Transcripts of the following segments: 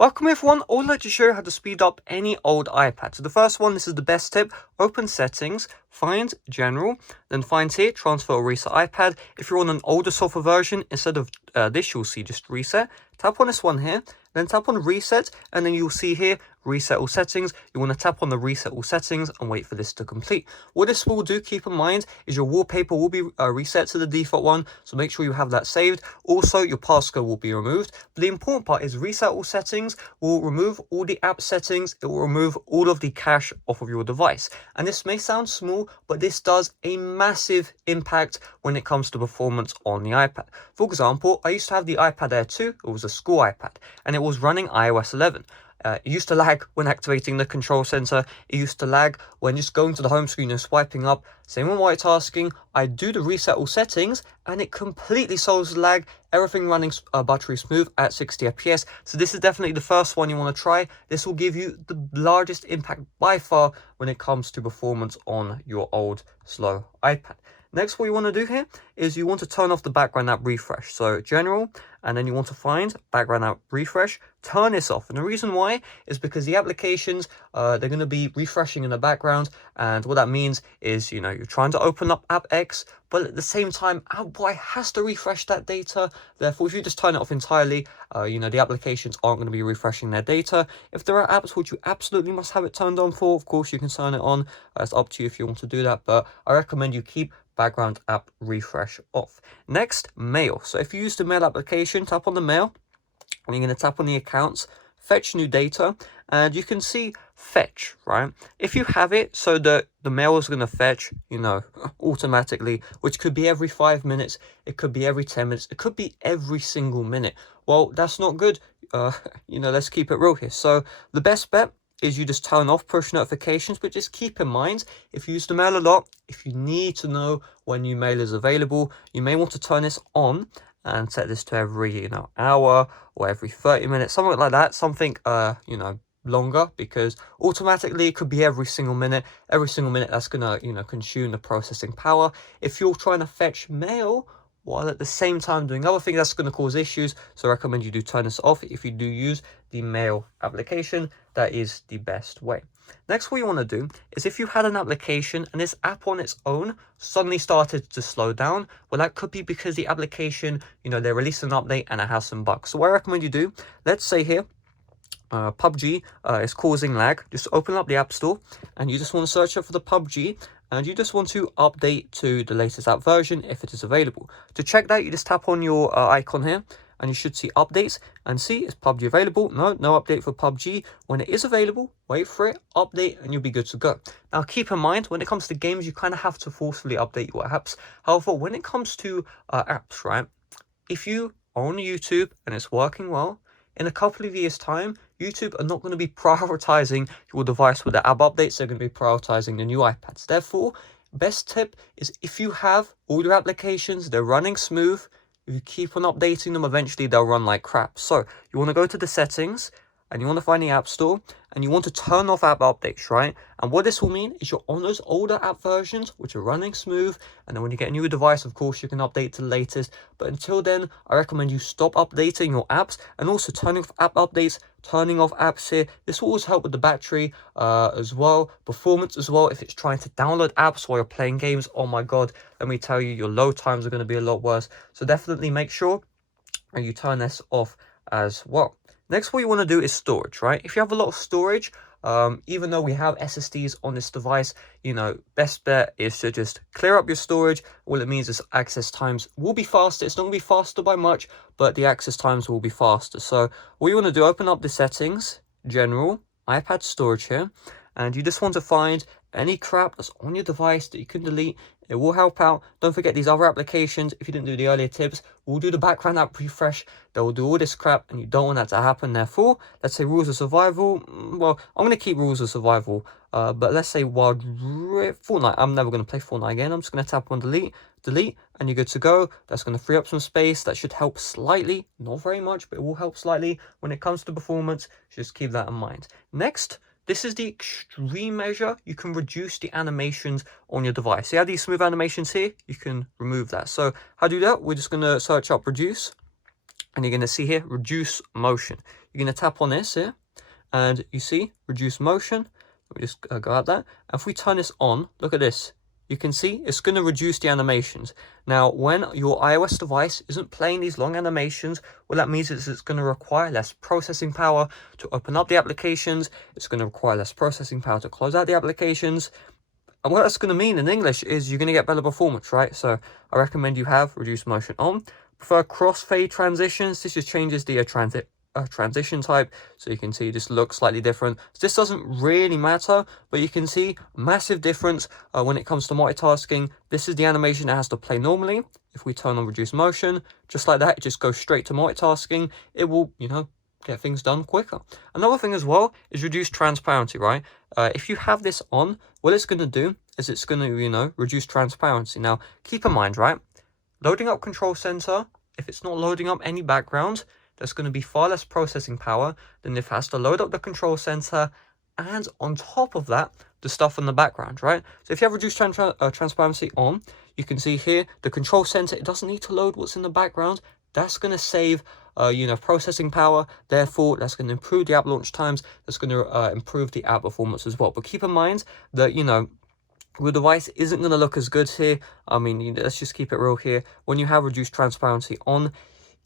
Welcome everyone, I would like to show you how to speed up any old iPad. So the first one, this is the best tip. Open settings, find general, then find here transfer or reset iPad. If you're on an older software version, instead of this you'll see just reset. Tap on this one here, then tap on reset, and then you'll see here reset all settings. You want to tap on the reset all settings and wait for this to complete. What this will do, keep in mind, is your wallpaper will be reset to the default one, so make sure you have that saved. Also, your passcode will be removed. But the important part is reset all settings will remove all the app settings. It will remove all of the cache off of your device. And this may sound small, but this does a massive impact when it comes to performance on the iPad. For example, I used to have the iPad Air 2. It was a school iPad, and it was running iOS 11. It used to lag when activating the control center. It used to lag when just going to the home screen and swiping up. Same when multitasking. I do the reset all settings and it completely solves the lag. Everything running buttery smooth at 60 FPS. So this is definitely the first one you want to try. This will give you the largest impact by far when it comes to performance on your old slow iPad. Next, what you want to do here is you want to turn off the background app refresh. So general, and then you want to find background app refresh, turn this off. And the reason why is because the applications, they're going to be refreshing in the background. And what that means is, you're trying to open up app X, but at the same time, app Y has to refresh that data. Therefore, if you just turn it off entirely, the applications aren't going to be refreshing their data. If there are apps which you absolutely must have it turned on for, of course, you can turn it on. It's up to you if you want to do that, but I recommend you keep background app refresh off. Next, mail. So if you use the mail application, tap on the mail, and you're going to tap on the accounts, fetch new data, and you can see fetch, right? If you have it so that the mail is going to fetch, automatically, which could be every 5 minutes, it could be every 10 minutes, it could be every single minute. Well, that's not good. Let's keep it real here. So the best bet is you just turn off push notifications, but just keep in mind, if you use the mail a lot, if you need to know when new mail is available, you may want to turn this on and set this to every, hour or every 30 minutes, something like that, something, longer, because automatically it could be every single minute. Every single minute that's gonna, consume the processing power. If you're trying to fetch mail while at the same time doing other things, that's going to cause issues. So I recommend you do turn this off. If you do use the mail application, that is the best way. Next, what you want to do is if you had an application and this app on its own suddenly started to slow down, well, that could be because the application, they released an update and it has some bugs. So what I recommend you do, let's say here, PUBG is causing lag. Just open up the App Store and you just want to search up for the PUBG, and you just want to update to the latest app version if it is available. To check that, you just tap on your icon here and you should see updates and see, is PUBG available? No update for PUBG. When it is available, wait for it, update, and you'll be good to go. Now keep in mind, when it comes to games, you kind of have to forcefully update your apps. However, when it comes to apps, right, if you are on YouTube and it's working well, in a couple of years' time, YouTube are not going to be prioritizing your device with the app updates. They're going to be prioritizing the new iPads. Therefore, best tip is if you have all your applications, they're running smooth, if you keep on updating them, eventually they'll run like crap. So you want to go to the settings and you want to find the App Store and you want to turn off app updates, right? And what this will mean is you're on those older app versions which are running smooth, and then when you get a newer device, of course, you can update to the latest. But until then, I recommend you stop updating your apps and also turning off app updates, turning off apps here. This will always help with the battery as well, performance as well. If it's trying to download apps while you're playing games, oh my god, let me tell you, your load times are going to be a lot worse. So definitely make sure you turn this off as well. Next, what you want to do is storage, right? If you have a lot of storage, even though we have SSDs on this device, best bet is to just clear up your storage. All it means is access times will be faster. It's not going to be faster by much, but the access times will be faster. So what you want to do, open up the settings, general, iPad storage here, and you just want to find any crap that's on your device that you can delete. It will help out. Don't forget these other applications. If you didn't do the earlier tips, we'll do the background app refresh. They will do all this crap and you don't want that to happen. Therefore, let's say rules of survival. Well, I'm going to keep rules of survival. But let's say Wild Rift, Fortnite. I'm never going to play Fortnite again. I'm just going to tap on delete, and you're good to go. That's going to free up some space. That should help slightly. Not very much, but it will help slightly when it comes to performance. Just keep that in mind. Next, this is the extreme measure. You can reduce the animations on your device. See how these smooth animations here? You can remove that. So how do you do that? We're just going to search up reduce. And you're going to see here, reduce motion. You're you're going to tap on this here, and you see reduce motion. Let me just go at that. And if we turn this on, look at this. You can see it's going to reduce the animations. Now, when your iOS device isn't playing these long animations, what that means is it's going to require less processing power to open up the applications. It's going to require less processing power to close out the applications. And what that's going to mean in English is you're going to get better performance, right? So I recommend you have reduced motion on. Prefer crossfade transitions. This just changes the transition type, so you can see this looks slightly different. So this doesn't really matter, but you can see massive difference when it comes to multitasking. This is the animation that has to play normally. If we turn on reduce motion, just like that, it just goes straight to multitasking. It will, get things done quicker. Another thing as well is reduce transparency, right? If you have this on, what it's going to do is it's going to, reduce transparency. Now, keep in mind, right? Loading up Control Center, if it's not loading up any background, there's going to be far less processing power than if it has to load up the Control Center and on top of that, the stuff in the background, right? So if you have reduced transparency on, you can see here, the Control Center, it doesn't need to load what's in the background. That's going to save, processing power. Therefore, that's going to improve the app launch times. That's going to improve the app performance as well. But keep in mind that, your device isn't going to look as good here. I mean, let's just keep it real here. When you have reduced transparency on,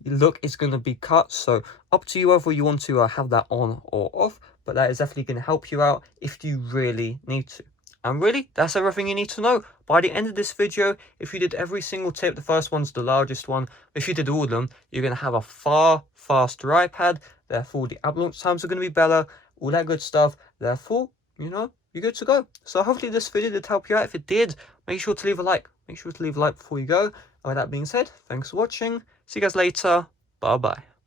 look is going to be cut. So up to you whether you want to have that on or off. But that is definitely going to help you out if you really need to. And really, that's everything you need to know. By the end of this video, if you did every single tip, the first one's the largest one. If you did all of them, you're going to have a far faster iPad. Therefore, the app launch times are going to be better. All that good stuff. Therefore, you're good to go. So hopefully this video did help you out. If it did, make sure to leave a like. Make sure to leave a like before you go. And with that being said, thanks for watching. See you guys later. Bye-bye.